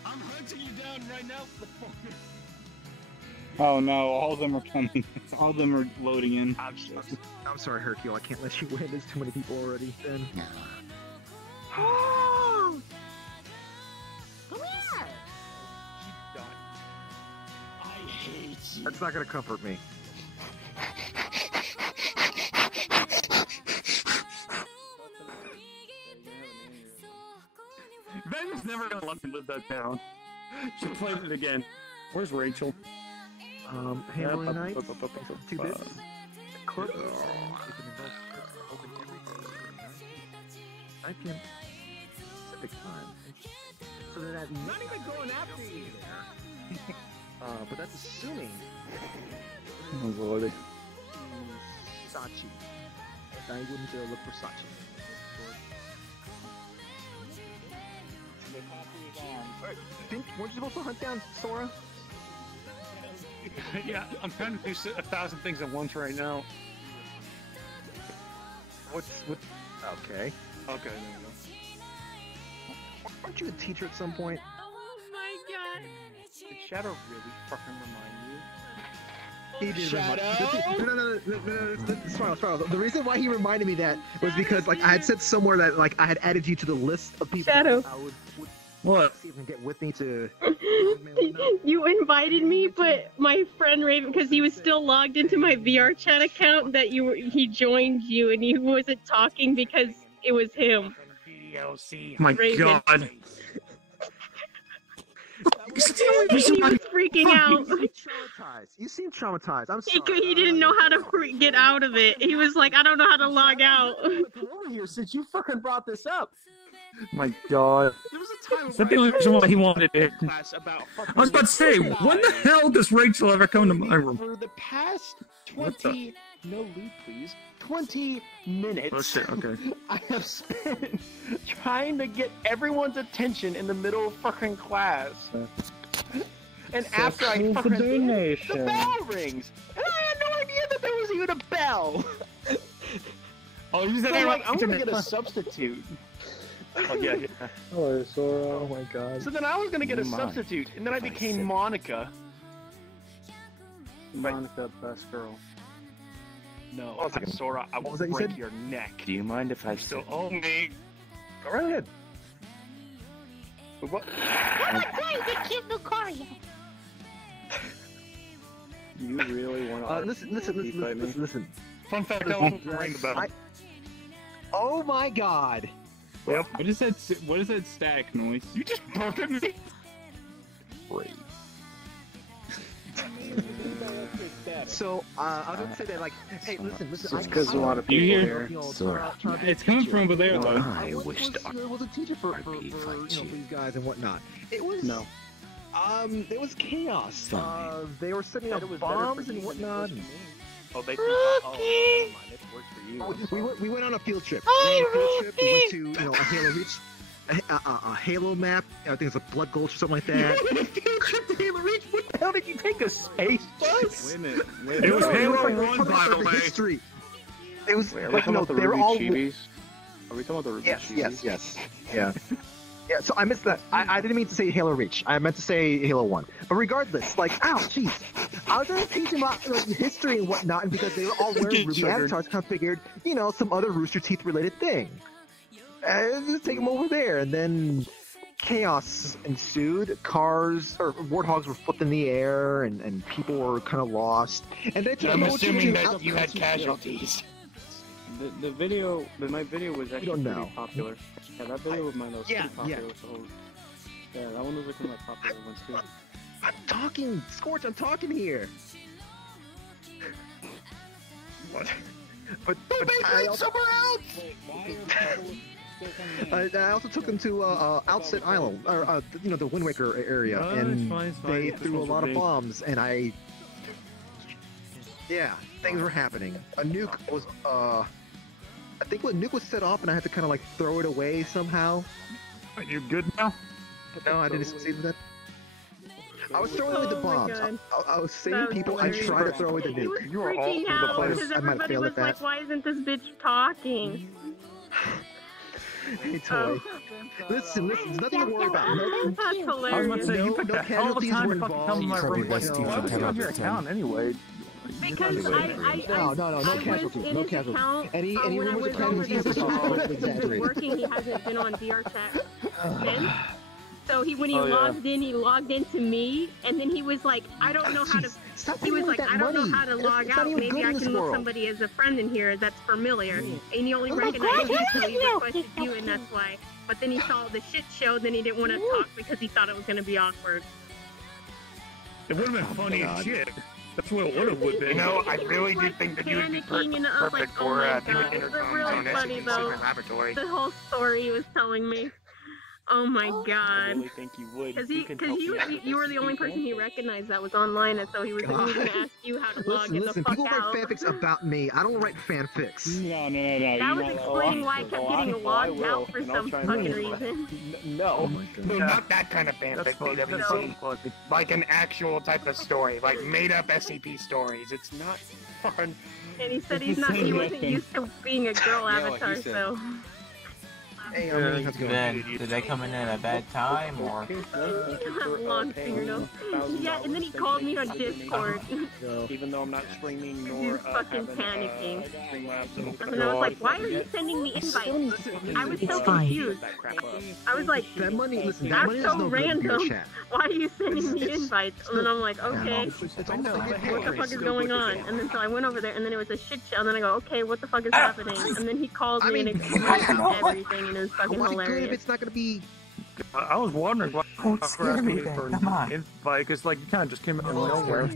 I'm hunting you down right now. Oh no, all of them are coming. All of them are loading in. I'm sorry, Hercule. I can't let you win. There's too many people already. Then. Come here! I hate you. That's not gonna comfort me. Ben is never gonna let me live that down. She played it again. Where's Rachel? Handling night. 2 bits. Corp. I can. Specific time. So that I'm not even going after you there. But that's assuming. Oh lordy. Sachi. I wouldn't look for Sachi. Weren't you supposed to hunt down Sora? Yeah, I'm trying to do 1,000 things at once right now. What? Okay. Okay, there we go. Aren't you a teacher at some point? Oh my god. Did Shadow really fucking remind you? He did Shadow? No, Spiral. The reason why he reminded me that was because like I had said somewhere that like I had added you to the list of people Shadow. I would What? see if you can get with me to. You invited me, but my friend Raven, because he was still logged into my VRChat account, that he joined you and he wasn't talking because it was him. My Raven. god. He was freaking out. You seem traumatized. I'm sorry. He didn't know how to get out of it. He was like, I don't know how to log out. Come over here since you fucking brought this up. My god. There was a time Is that the only reason why he wanted it? About I was about to say, when the hell does Rachel ever come to my room? For the past 20... No loot, please. 20 minutes. Oh shit, okay. I have spent trying to get everyone's attention in the middle of fucking class. And after I fucking... The bell rings! And I had no idea that there was even a bell! Oh, you said So I'm like, I'm gonna get a substitute. Oh, yeah. Oh, Sora. Oh my god. So then I was gonna get a substitute, and then I became Monica. Monica, best girl. No, Sora, I will break your neck. Do you mind if I still owe me? Go right ahead. What? I'm going to kill Lucario. You really want to Listen. Fun fact, I don't ring the bell. Oh my god. Yep. What is that? What is that static noise? You just burped at me. Great. So, I was gonna say that, like, hey, listen. It's because a lot of people here. It's coming from over there, though. I wish there was a teacher for these guys and whatnot. It was there was chaos. They were setting up bombs and whatnot. Oh, they We went on a field trip. Hi, We went to a Halo Reach, a Halo map. I think it's a Blood Gulch or something like that. Field trip to Halo Reach. What the hell did you take a space bus? Wait a minute. It was Halo 1, by the way. History. It was like they were all. Are we talking about the Ruby Chibis? Yes. Yeah. Yeah, so I missed that. I didn't mean to say Halo Reach. I meant to say Halo 1. But regardless, like, ow, jeez. I was trying to teach them about history and whatnot, and because they were all wearing Ruby avatars, kind of figured, some other Rooster Teeth related thing. Just take them over there, and then chaos ensued. Cars, or warthogs were flipped in the air, and people were kind of lost. And then I'm assuming that you had casualties. My video was actually pretty popular. Yeah, that video of mine was pretty popular. So, yeah, that one was like one of my popular ones too. I'm talking, Scorch. I'm talking here. What? But I also, I also took them to Outset Island, or the Wind Waker area, and they threw a lot of bombs, and things were happening. A nuke was I think when nuke was set off, and I had to kind of like throw it away somehow. Are you good now? No, I didn't succeed with that. I was throwing away the bombs. I was saving people. I tried to throw away the nuke. You were all over the place. Because everybody was like, "Why isn't this bitch talking?" Hey, Toy. Listen, there's nothing to worry about. That's hilarious. I was about to say, you put that hell of a time to fucking come to my room. Why was you on your account anyway? Because no casualties, no casualties. Any rumors of casualties is exaggerated. Working, he hasn't been on VRChat since. So when he logged in, he logged into me, and then he was like, I don't know how to. He was like, I don't know how to log out. Maybe I can look somebody as a friend in here that's familiar. And he only recognized you, so he requested you, and that's why. But then he saw the shit show, then he didn't want to talk because he thought it was going to be awkward. It would have been funny as shit. That's what it would have been. I really did think that you would be perfect for doing interviews in SCP Secret Laboratory. The whole story he was telling me. Oh my god. I really think you would. Because you were the only person he recognized that was online, and so he was going to ask you how to log in the fuck people out. write fanfics about me. I don't write fanfics. No. That was explaining why I kept getting logged out for some fucking reason. No. No, not that kind of fanfic, BWC. Like an actual type of story, like made-up SCP stories. It's not fun. And he said he wasn't used to being a girl avatar, so... Hey, did they come in at a bad time, or? Long fingernails. Yeah, and then he called me on Discord. Even though I'm not streaming He was nor fucking panicking. Streamlabs. And I was like, why are you sending me invites? I was so confused. I was like, that's so random. Why are you sending me invites? And then I'm like, okay, what the fuck is going on? And then so I went over there, and then it was a shit show. And then I go, okay, what the fuck is happening? And then he calls me and explains everything, and it was fucking hilarious. If it's not gonna be. I was wondering why you were asking me for an invite, because like you kind of just came out of nowhere.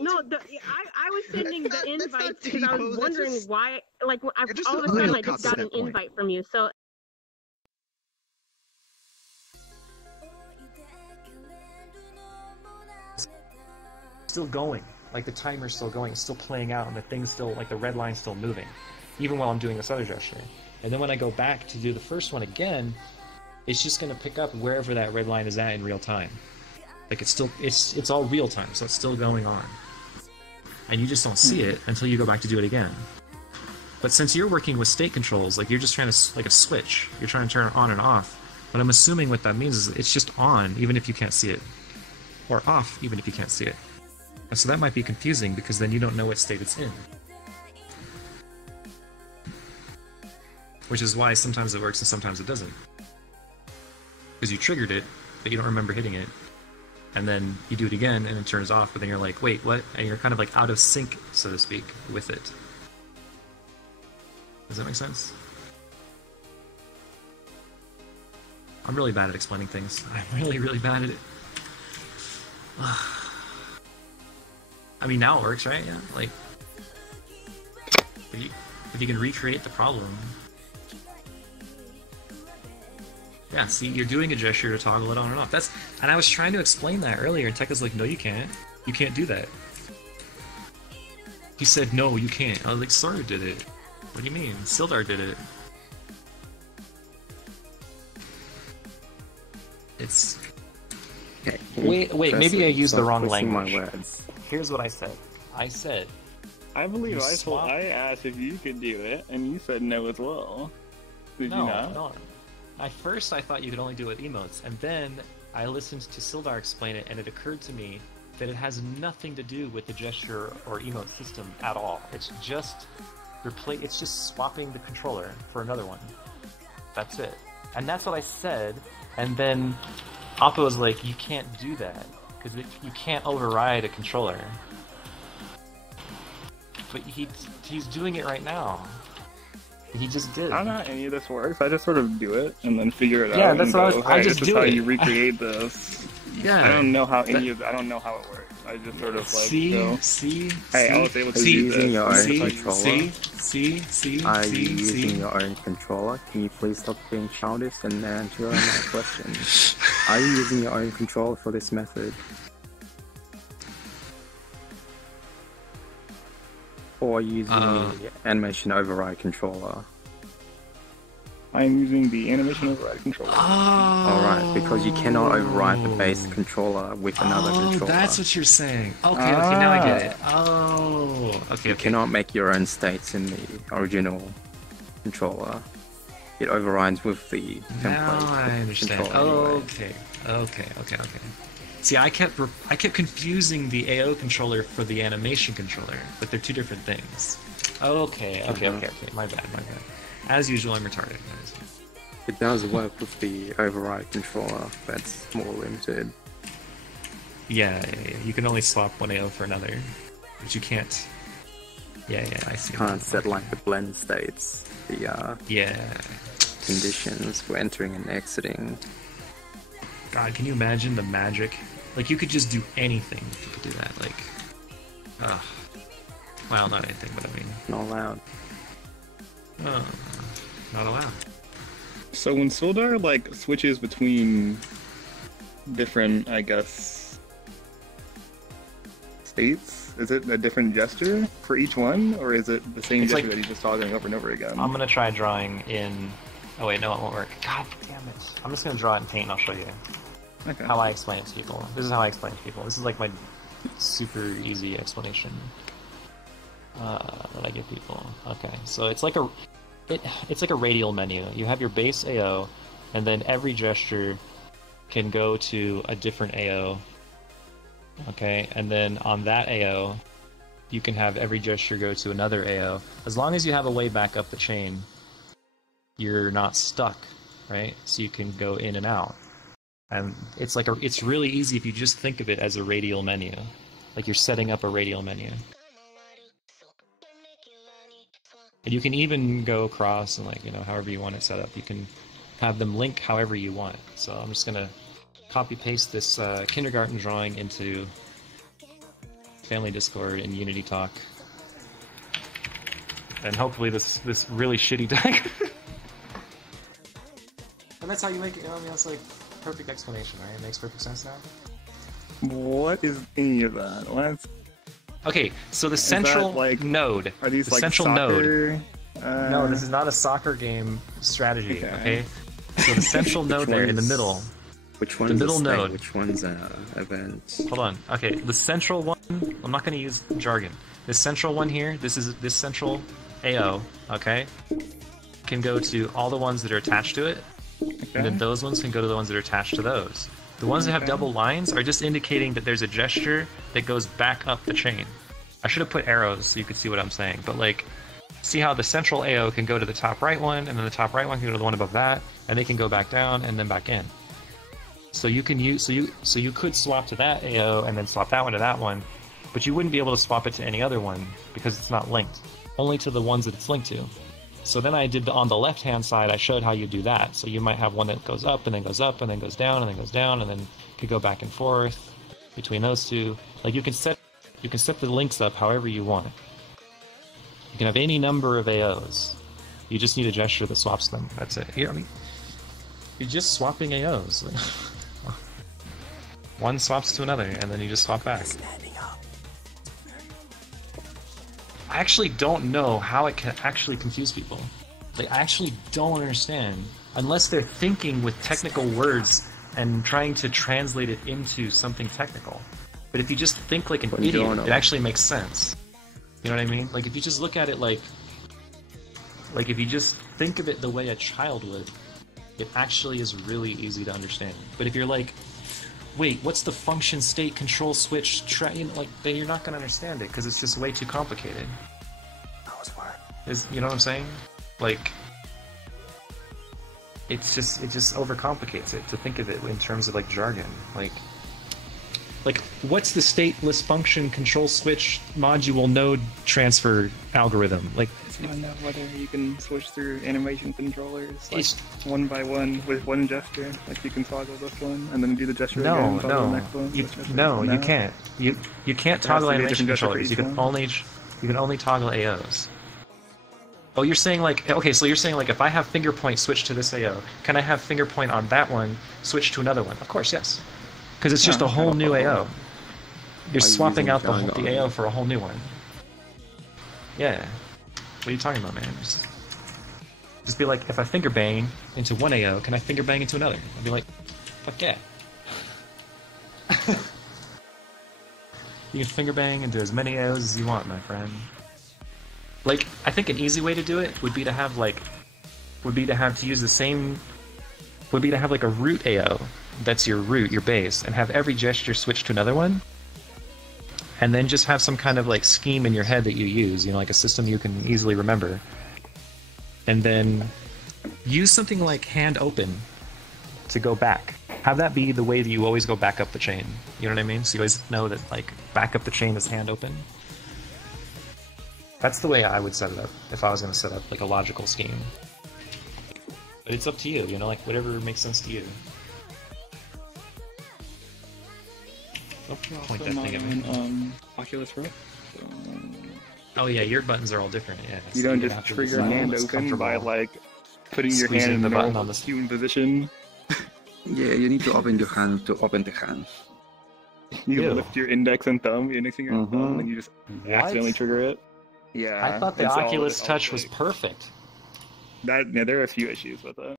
No, I was sending the invites because I was wondering why. Like, all of a sudden I just got an invite from you. So. Still going, like the timer's still going, it's still playing out, and the thing's still, like the red line's still moving, even while I'm doing this other gesture. And then when I go back to do the first one again, it's just going to pick up wherever that red line is at in real time. Like it's all real time, so it's still going on. And you just don't see it until you go back to do it again. But since you're working with state controls, like you're just trying to, like a switch, you're trying to turn it on and off. But I'm assuming what that means is it's just on, even if you can't see it. Or off, even if you can't see it. And so that might be confusing, because then you don't know what state it's in. Which is why sometimes it works and sometimes it doesn't. Because you triggered it, but you don't remember hitting it. And then you do it again and it turns off, but then you're like, wait, what? And you're kind of like out of sync, so to speak, with it. Does that make sense? I'm really bad at explaining things. I'm really, really bad at it. I mean, now it works, right? Yeah, like, if you can recreate the problem. Yeah, see, you're doing a gesture to toggle it on and off. And I was trying to explain that earlier, and Tekka's like, no, you can't. You can't do that. He said, no, you can't. I was like, Sora did it. What do you mean? Sildar did it. Okay. Wait, maybe I used the wrong language. My words. Here's what I said. I believe I asked if you could do it, and you said no as well. Did you not? No. At first, I thought you could only do it with emotes, and then I listened to Sildar explain it, and it occurred to me that it has nothing to do with the gesture or emote system at all. It's just it's just swapping the controller for another one. That's it. And that's what I said, and then Oppo was like, you can't do that, because you can't override a controller. But he's doing it right now. He just did. I don't know how any of this works. I just sort of do it and then figure it out. Yeah, that's what I just this do is how it. you recreate this. Yeah. I don't know how I don't know how it works. I just sort of like Hey, I was able to do this. Using your own controller. Are you see, using your own controller? Can you please stop being childish and answer my question? Are you using your own controller for this method? Or are you using the animation override controller? I'm using the animation override controller. Alright, because you cannot override the base controller with another controller. Oh, that's what you're saying. Okay, now I get it. Okay. You cannot make your own states in the original controller. It overrides with the template. Now I understand. Okay. See, I kept confusing the AO controller for the animation controller, but they're two different things. Okay. My bad. As usual, I'm retarded. It does work with the override controller, that's more limited. Yeah. You can only swap one AO for another, but you can't. Yeah, I see. You can't set like the blend states, the conditions for entering and exiting. God, can you imagine the magic? Like, you could just do anything if you could do that. Like, well, not anything, but I mean, not allowed. Oh, not allowed. So when Sildar like switches between different, I guess, states, is it a different gesture for each one, or is it the same gesture that he's just toggling over and over again? I'm gonna try drawing in. Oh wait, no, it won't work. God damn it! I'm just gonna draw it in Paint, and I'll show you how I explain it to people. This is how I explain it to people. This is like my super easy explanation that I give people. Okay, so it's like a radial menu. You have your base AO, and then every gesture can go to a different AO. Okay, and then on that AO, you can have every gesture go to another AO. As long as you have a way back up the chain, you're not stuck, right? So you can go in and out. And it's really easy if you just think of it as a radial menu. Like you're setting up a radial menu. And you can even go across and however you want it set up. You can have them link however you want. So I'm just gonna copy paste this kindergarten drawing into Family Discord and Unity Talk. And hopefully this really shitty deck. And that's how you make it, that's like perfect explanation, right? It makes perfect sense now. What is any of that? What? Okay, so the central node. Are these the like central soccer? Node? No, this is not a soccer game strategy. Okay. So the central node there in the middle. Which one's the middle node? Which one's event? Hold on. Okay, the central one. I'm not going to use jargon. This central one here. This central AO. Okay. Can go to all the ones that are attached to it. Okay. And then those ones can go to the ones that are attached to those. The ones that have double lines are just indicating that there's a gesture that goes back up the chain. I should have put arrows so you could see what I'm saying, but see how the central AO can go to the top right one, and then the top right one can go to the one above that, and they can go back down and then back in. So you can use so you could swap to that AO and then swap that one to that one, but you wouldn't be able to swap it to any other one because it's not linked. Only to the ones that it's linked to. So then I did on the left-hand side, I showed how you do that. So you might have one that goes up and then goes up and then goes down and then goes down and then could go back and forth between those two. Like you can set the links up however you want. You can have any number of AOs. You just need a gesture that swaps them. That's it. You're just swapping AOs. One swaps to another, and then you just swap back. I actually don't know how it can actually confuse people. Like, I actually don't understand. Unless they're thinking with technical words and trying to translate it into something technical. But if you just think like an idiot, it actually makes sense. You know what I mean? Like, if you just look at it like if you just think of it the way a child would, it actually is really easy to understand. But if you're like, wait, what's the function, state, control, switch, then you're not going to understand it, because it's just way too complicated. You know what I'm saying? Like, it just overcomplicates it to think of it in terms of like jargon. Like, what's the stateless function, control, switch, module, node transfer algorithm? Like, I don't know whether you can switch through animation controllers like one by one with one gesture. Like you can toggle this one and then do the gesture again. Toggle the next one. You can't. You can't toggle animation controllers. You can only toggle AOs. Oh, you're saying like, okay, so you're saying like if I have finger point switch to this AO, can I have finger point on that one switch to another one? Of course, yes. Because it's just a whole new AO. You're swapping out the AO for a whole new one. Yeah. What are you talking about, man? Just be like, if I finger bang into one AO, can I finger bang into another? I'd be like, fuck yeah. You can finger bang into as many AOs as you want, my friend. Like, I think an easy way to do it would be to have like a root AO. That's your root, your base, and have every gesture switch to another one. And then just have some kind of like scheme in your head that you use, like a system you can easily remember. And then use something like hand open to go back. Have that be the way that you always go back up the chain. You know what I mean? So you always know that like back up the chain is hand open. That's the way I would set it up if I was going to set up like a logical scheme. But it's up to you, like whatever makes sense to you. Oh, point that thing at me. Oculus Rift. Oh yeah, your buttons are all different. Yeah. You don't just trigger hand open by like putting your hand in the button on the human position. Yeah, you need to open your hand to open the hand. You lift your index and thumb, your index finger and thumb, and you just accidentally trigger it. Yeah. I thought the Oculus Touch was perfect. There are a few issues with it.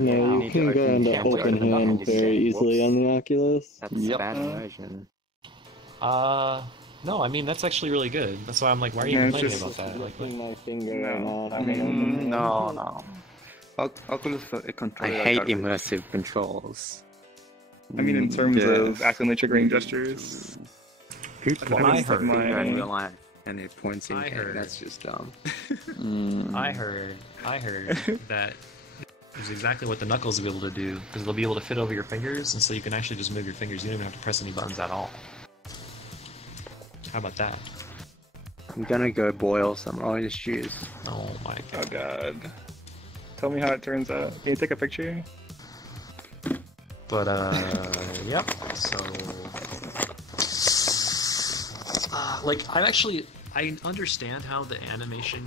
No, you can go into open hand very easily on the Oculus. That's a bad version. No, I mean that's actually really good. That's why I'm like, why are you complaining about that? Like, my finger no. Oculus controller. I hate immersive controls. I mean, in terms of accidentally triggering gestures. I heard in real life, and it points in. That's just dumb. I heard that is exactly what the Knuckles will be able to do, because they'll be able to fit over your fingers, and so you can actually just move your fingers. You don't even have to press any buttons at all. How about that? I'm gonna go boil some orange juice. Oh my god. Oh god. Tell me how it turns out. Can you take a picture? But, yep, so... like, I understand how the animation,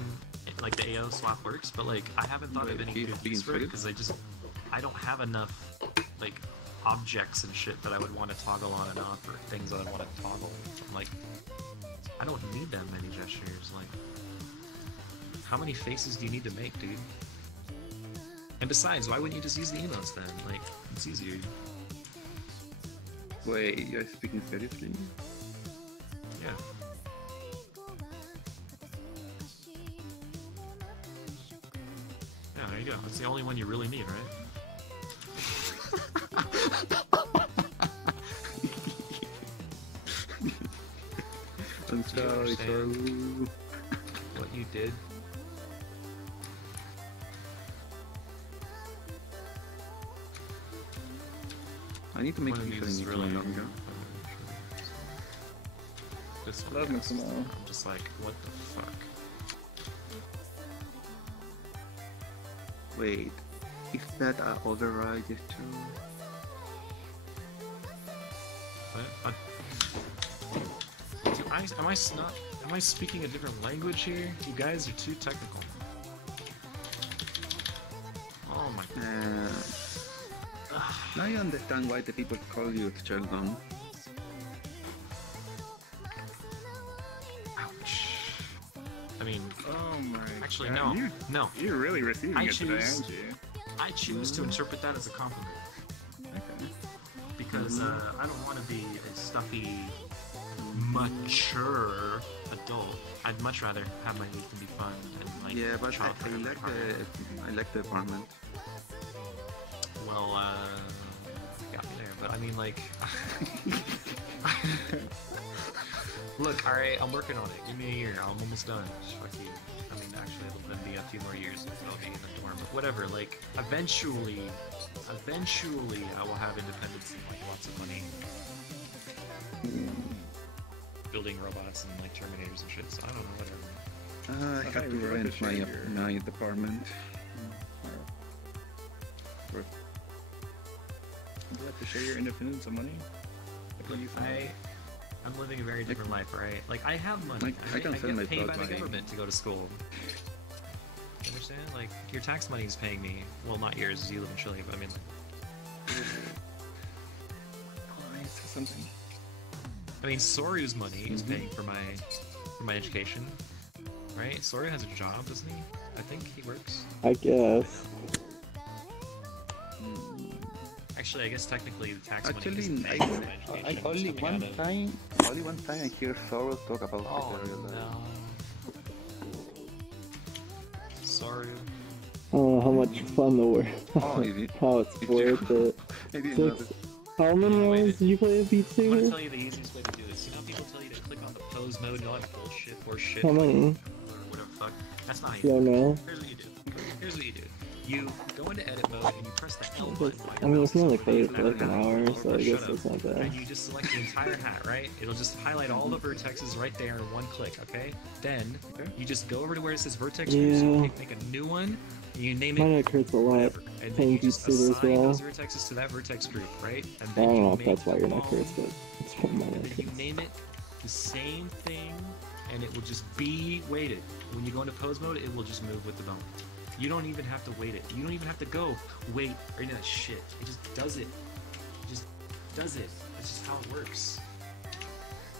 like the AO swap works, but like, I haven't thought of any good use for it, because I don't have enough, like, objects and shit that I would want to toggle on and off, or things that I want to toggle. Like, I don't need that many gestures. Like, how many faces do you need to make, dude? And besides, why wouldn't you just use the emotes then? Like, it's easier. Wait, you're speaking seriously? Yeah. Yeah, there you go. That's the only one you really need, right? I'm sorry, Charlie. What you did? I need to make these really longer. This one, I'm just like, what the fuck? Wait, if that override is true. What? Am I speaking a different language here? You guys are too technical. Oh my god. Now I understand why the people call you Sheldon. Ouch. I mean, oh my actually, God. no. You're really receiving it today, aren't you? I choose to interpret that as a compliment. Okay. Because I don't want to be a stuffy, mature adult. I'd much rather have my week be fun and like. Yeah, but I like the apartment. Well, got me there, but I mean, like, look, alright, I'm working on it. Give me a year, I'm almost done. Fuck you. I mean, actually, it'll be a few more years until I'll be in the dorm, but whatever, like, eventually, I will have independence and, like, lots of money. Building robots and, like, Terminators and shit, so I don't know, whatever. I have to rent my apartment. You have to share your independence of money? Like, what do you think? I'm living a very different life, right? Like, I have money. I get paid by the government to go to school. You understand? Like, your tax money is paying me. Well, not yours, as you live in Chile, but I mean, like... Oh, I said something. I mean, Soru's money is paying for my education, right? Soru has a job, doesn't he? I think he works. I guess. Actually, I guess technically the tax money is Actually, paying for my education. only one time I hear Soros talk about it. No. Soru. I don't know how much fun the world. How it's worth it. How many hours do you play a Beat I'm gonna Saber? tell you the easiest way to do this. You know how people tell you to click on the pose mode and all that bullshit or shit? How many? Or whatever the fuck. That's not how you Yeah, do it. no. Here's what you do. You go into edit mode and you press the L button. I mean, it's only played for like an hour, so I guess that's not bad. And you just select the entire hat, right? It'll just highlight all the vertexes right there in one click, okay? Then, you just go over to where it says vertex groups, Yeah. you make a new one, and you name it Mine hurts a lot. whatever. And then Playing you Beat just Saber as assign well. those vertexes to that vertex group, right? And I then don't you know if make that's why your neck all- hurts, but it's from my and neck. then you name it the same thing, and it will just be weighted. When you go into pose mode, it will just move with the bone. You don't even have to wait it. You don't even have to go wait or any of that shit. It just does it. It just does it. That's just how it works.